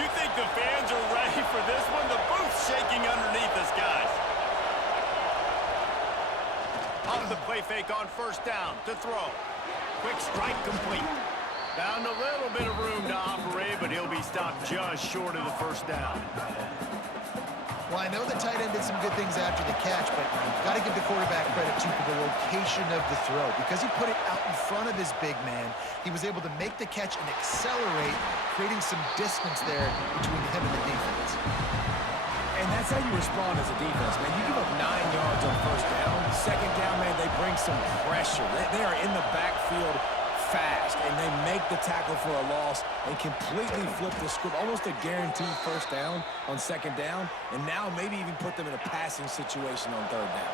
You think the fans are ready for this one? The booth's shaking underneath us, guys. Off the play fake on first down to throw. Quick strike complete. Found a little bit of room to operate, but he'll be stopped just short of the first down. Well, I know the tight end did some good things after the catch, but got to give the quarterback credit, too, for the location of the throw. Because he put it out in front of his big man, he was able to make the catch and accelerate, creating some distance there between him and the defense. And that's how you respond as a defense, man. You give up 9 yards on first down. Second down, man, they bring some pressure. They are in the backfield fast, and they make the tackle for a loss and completely flip the script, almost a guaranteed first down on second down, and now maybe even put them in a passing situation on third down.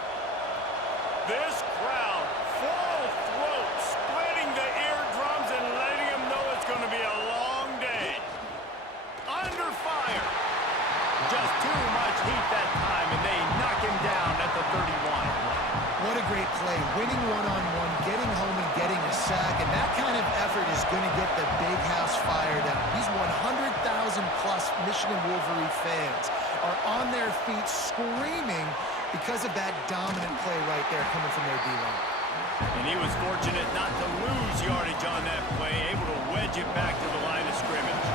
This crowd, full throat, splitting the eardrums and letting them know it's going to be a long day. Under fire. Just too much heat that time, and they knock him down at the 31. What a great play, winning one-on-one, getting home and getting a sack, and that kind of effort is going to get the big house fired up. These 100,000-plus Michigan Wolverine fans are on their feet screaming because of that dominant play right there coming from their D-line. And he was fortunate not to lose yardage on that play, able to wedge it back to the line of scrimmage.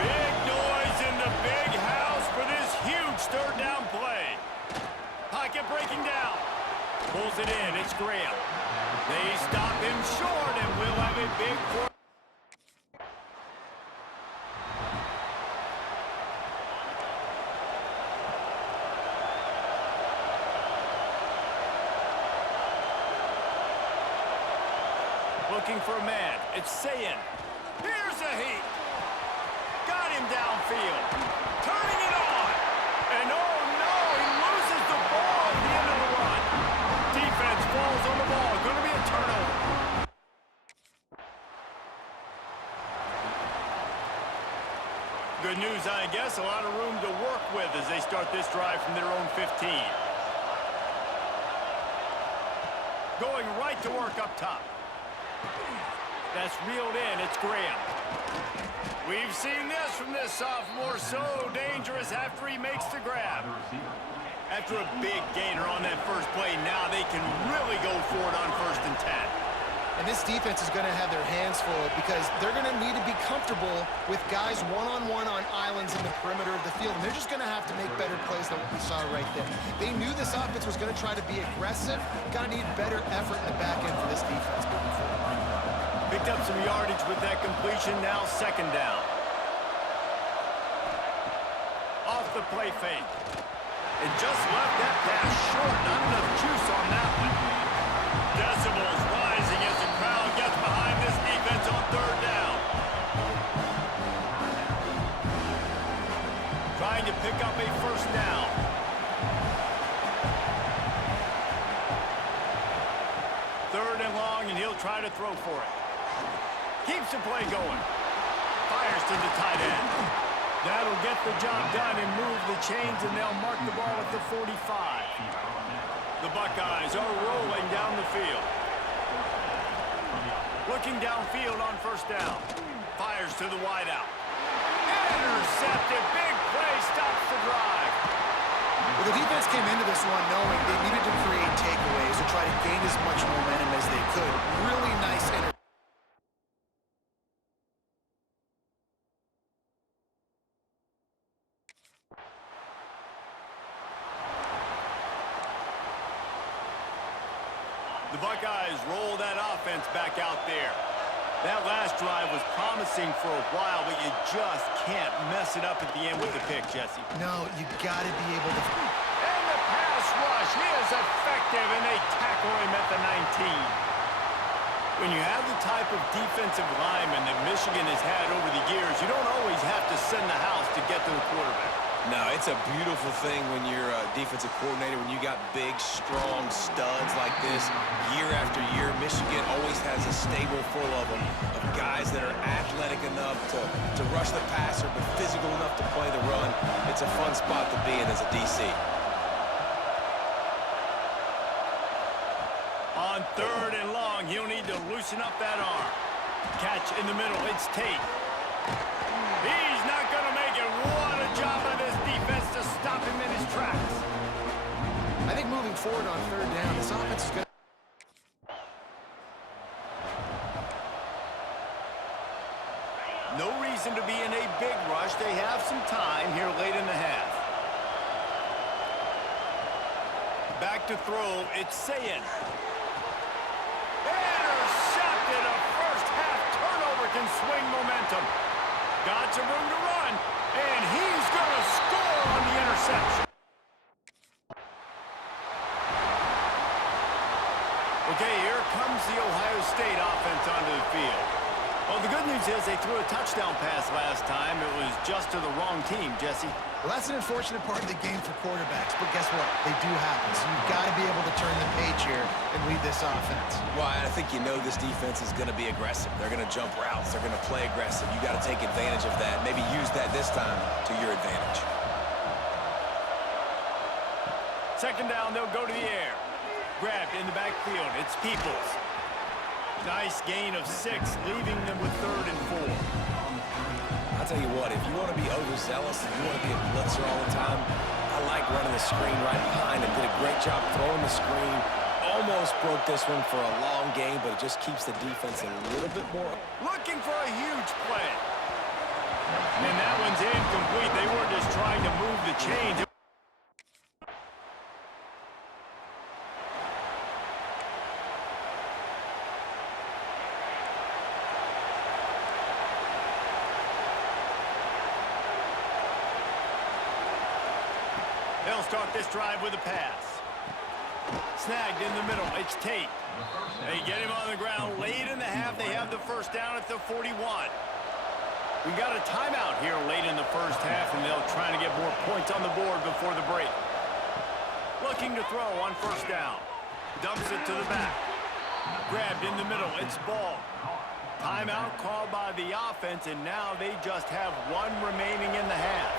Big noise in the big house for this huge third down play. Pocket breaking down. Pulls it in. It's Graham. They stop him short, and we'll have a big fourth. Looking for a man. It's Sayin. Here's a heat. Got him downfield. Turning it on. And oh no, he loses the ball at the end of the run. Defense falls on the ball. Going to be a turnover. Good news, I guess. A lot of room to work with as they start this drive from their own 15. Going right to work up top. That's reeled in. It's Graham. We've seen this from this sophomore. So dangerous after he makes the grab. After a big gainer on that first play, now they can really go for it on 1st and 10. And this defense is going to have their hands full because they're going to need to be comfortable with guys one-on-one on islands in the perimeter of the field. And they're just going to have to make better plays than what we saw right there. They knew this offense was going to try to be aggressive. Got to need better effort in the back end for this defense moving forward. Picked up some yardage with that completion. Now 2nd down. Off the play fake. And just left that pass short. Not enough juice on that one. Decibels rising as the crowd gets behind this defense on 3rd down. Trying to pick up a 1st down. Third and long, and he'll try to throw for it. Keeps the play going. Fires to the tight end. That'll get the job done and move the chains, and they'll mark the ball at the 45. The Buckeyes are rolling down the field. Looking downfield on 1st down. Fires to the wideout. Intercepted. Big play. Stops the drive. Well, the defense came into this one knowing they needed to create takeaways to try to gain as much momentum as they could. Really nice interception. The Buckeyes roll that offense back out there. That last drive was promising for a while, but you just can't mess it up at the end with the pick, Jesse. No, you got to be able to. And the pass rush, he is effective, and they tackle him at the 19. When you have the type of defensive lineman that Michigan has had over the years, you don't always have to send the house to get to the quarterback. No, it's a beautiful thing when you're a defensive coordinator, when you got big, strong studs like this. Year after year, Michigan always has a stable full of them, of guys that are athletic enough to rush the passer, but physical enough to play the run. It's a fun spot to be in as a DC. On 3rd and long, he'll need to loosen up that arm. Catch in the middle, it's Tate. He's not going to make it. What a job by this defense to stop him in his tracks. I think moving forward on third down, this offense is going to... No reason to be in a big rush. They have some time here late in the half. Back to throw, it's Sayin. Intercepted. A first half turnover can swing momentum. Got some room to run, and he's going to score on the interception. Okay, here comes the Ohio State offense onto the field. Well, the good news is they threw a touchdown pass last time. It was just to the wrong team, Jesse. Well, that's an unfortunate part of the game for quarterbacks, but guess what? They do happen, so you've got to be able to turn the page here and lead this offense. Well, I think you know this defense is going to be aggressive. They're going to jump routes. They're going to play aggressive. You got to take advantage of that. Maybe use that this time to your advantage. Second down, they'll go to the air. Grabbed in the backfield. It's Peoples. Nice gain of 6, leaving them with 3rd and 4. I'll tell you what, if you want to be overzealous, if you want to be a blitzer all the time, I like running the screen right behind him. Did a great job throwing the screen. Almost broke this one for a long game, but it just keeps the defense a little bit more. Looking for a huge play. And that one's incomplete. They were just trying to move the chains. They'll start this drive with a pass. Snagged in the middle. It's Tate. They get him on the ground late in the half. They have the first down at the 41. We got a timeout here late in the first half, and they'll try to get more points on the board before the break. Looking to throw on first down. Dumps it to the back. Grabbed in the middle. It's Ball. Timeout called by the offense, and now they just have 1 remaining in the half.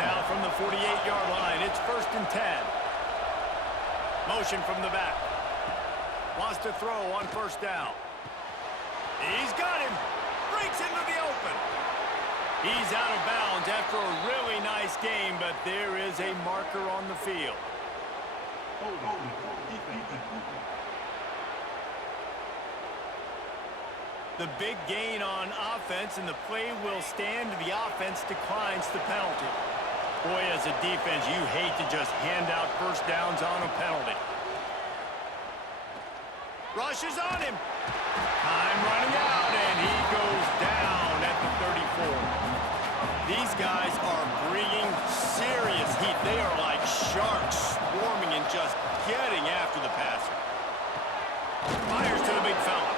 Now from the 48-yard line, it's 1st and 10. Motion from the back. Wants to throw on first down. He's got him. Breaks into the open. He's out of bounds after a really nice game, but there is a marker on the field. The big gain on offense, and the play will stand. The offense declines the penalty. Boy, as a defense, you hate to just hand out first downs on a penalty. Rushes on him. Time running out, and he goes down at the 34. These guys are bringing serious heat. They are like sharks swarming and just getting after the passer. Fires to the big fella.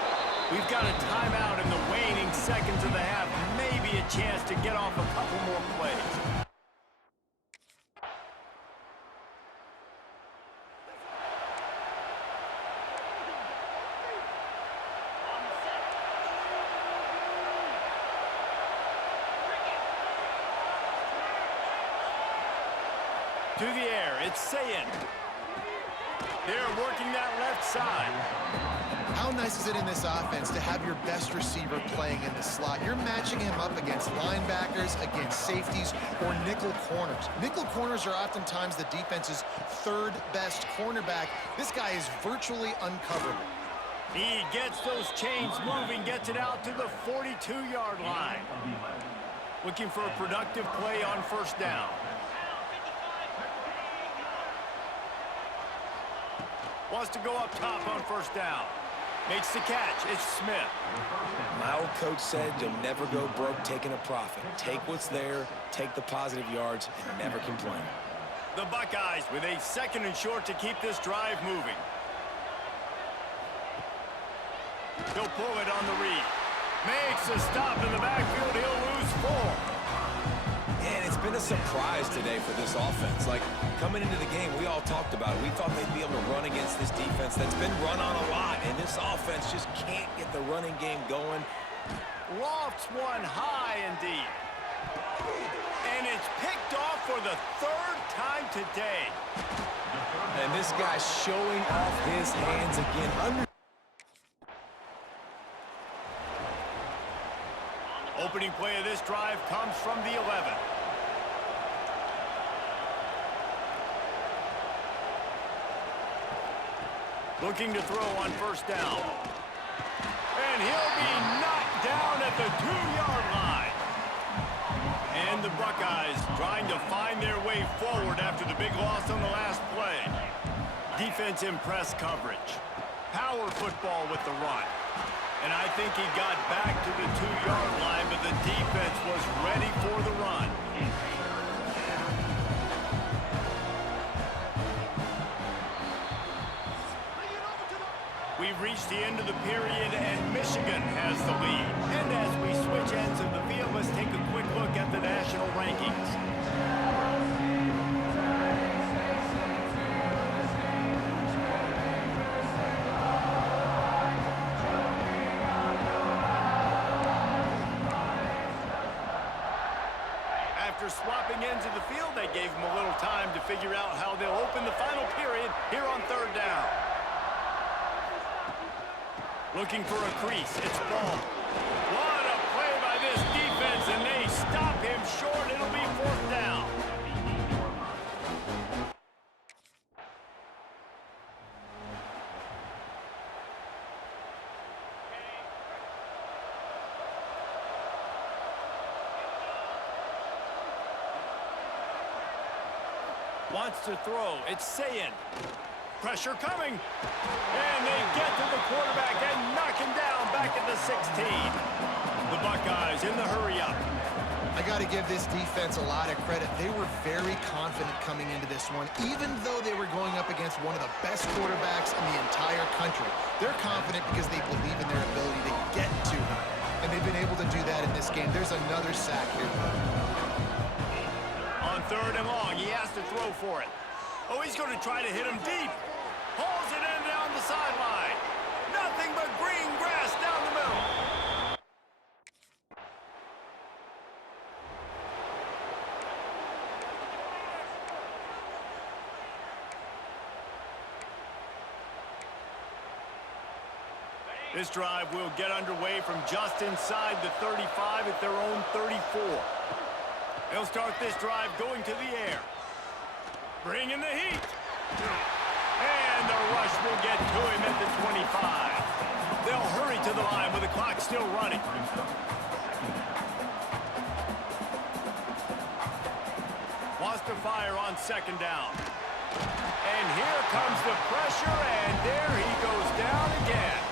We've got a timeout in the waning seconds of the half. Maybe a chance to get off a couple more plays. To the air, it's Sayin. They're working that left side. How nice is it in this offense to have your best receiver playing in the slot? You're matching him up against linebackers, against safeties, or nickel corners. Nickel corners are oftentimes the defense's 3rd best cornerback. This guy is virtually uncoverable. He gets those chains moving, gets it out to the 42-yard line. Looking for a productive play on first down. Wants to go up top on first down. Makes the catch. It's Smith. My old coach said you'll never go broke taking a profit. Take what's there, take the positive yards, and never complain. The Buckeyes with a 2nd and short to keep this drive moving. He'll pull it on the read. Makes a stop in the backfield. He'll lose 4. And it's been a surprise today for this offense. Like, coming into the game, we all talked about it. We thought they'd be able to run against this defense that's been run on a lot, and this offense just can't get the running game going. Lofts one high and deep. And it's picked off for the 3rd time today. And this guy's showing off his hands again. Opening play of this drive comes from the 11. Looking to throw on first down. And he'll be knocked down at the 2-yard line. And the Buckeyes trying to find their way forward after the big loss on the last play. Defense in press coverage. Power football with the run. And I think he got back to the 2-yard line, but the defense was ready for the run. We've reached the end of the period, and Michigan has the lead. And as we switch ends of the field, let's take a quick look at the national rankings. After swapping ends of the field, they gave them a little time to figure out how they'll open the final period here on third down. Looking for a crease. It's ball. What a play by this defense, and they stop him short. It'll be fourth down. Wants to throw. It's Sayin. Pressure coming. And they get to the quarterback and knock him down back at the 16. The Buckeyes in the hurry-up. I got to give this defense a lot of credit. They were very confident coming into this one, even though they were going up against one of the best quarterbacks in the entire country. They're confident because they believe in their ability to get to him. And they've been able to do that in this game. There's another sack here. On third and long, he has to throw for it. Oh, he's going to try to hit him deep. Hauls it in down the sideline. Nothing but green grass down the middle. This drive will get underway from just inside the 35 at their own 34. They'll start this drive going to the air. Bringing the heat. And the rush will get to him at the 25. They'll hurry to the line with the clock still running. Wants to fire on second down. And here comes the pressure, and there he goes down again.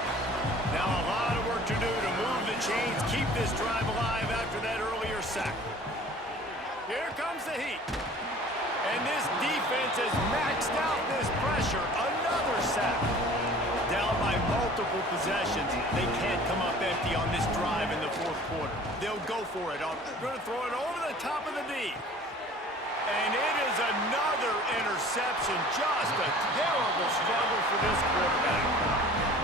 Now a lot of work to do to move the chains, keep this drive alive after that earlier sack. Here comes the heat. And this defense has maxed out this pressure. Another sack. Down by multiple possessions. They can't come up empty on this drive in the fourth quarter. They'll go for it. Going to throw it over the top of the D. And it is another interception. Just a terrible struggle for this quarterback.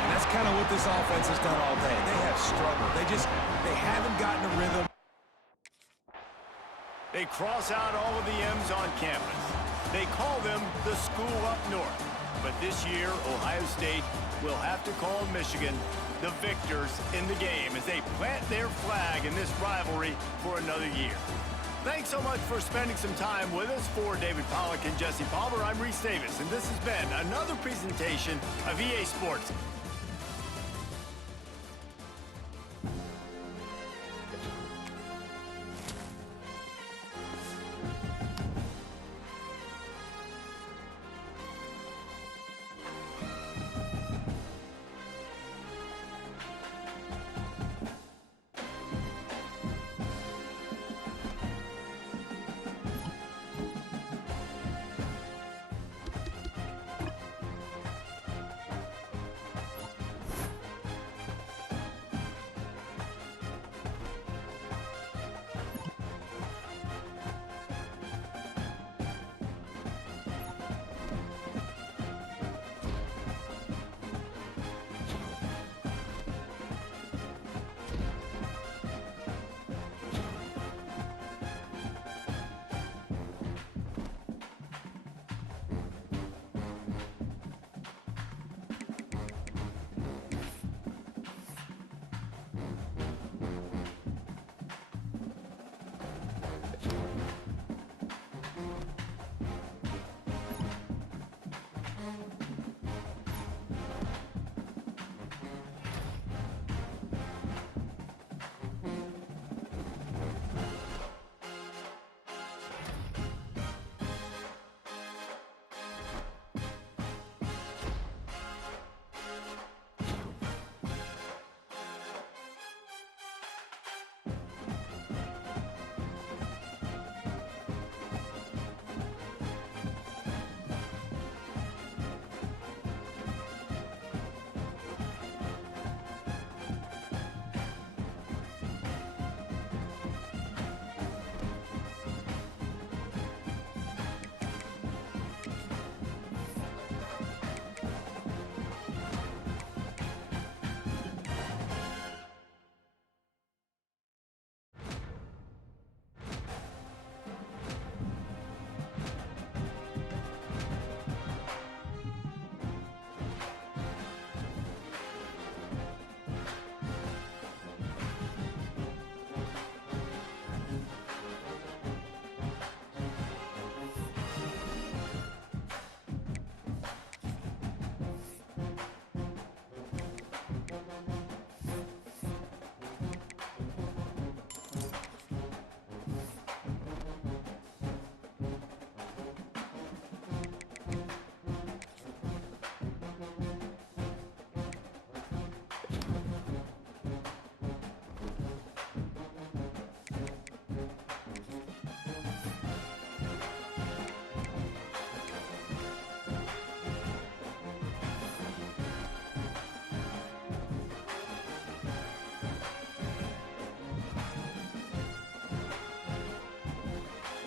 And that's kind of what this offense has done all day. They have struggled. They haven't gotten a rhythm. They cross out all of the M's on campus. They call them the school up north. But this year, Ohio State will have to call Michigan the victors in the game as they plant their flag in this rivalry for another year. Thanks so much for spending some time with us. For David Pollack and Jesse Palmer, I'm Reese Davis, and this has been another presentation of EA Sports.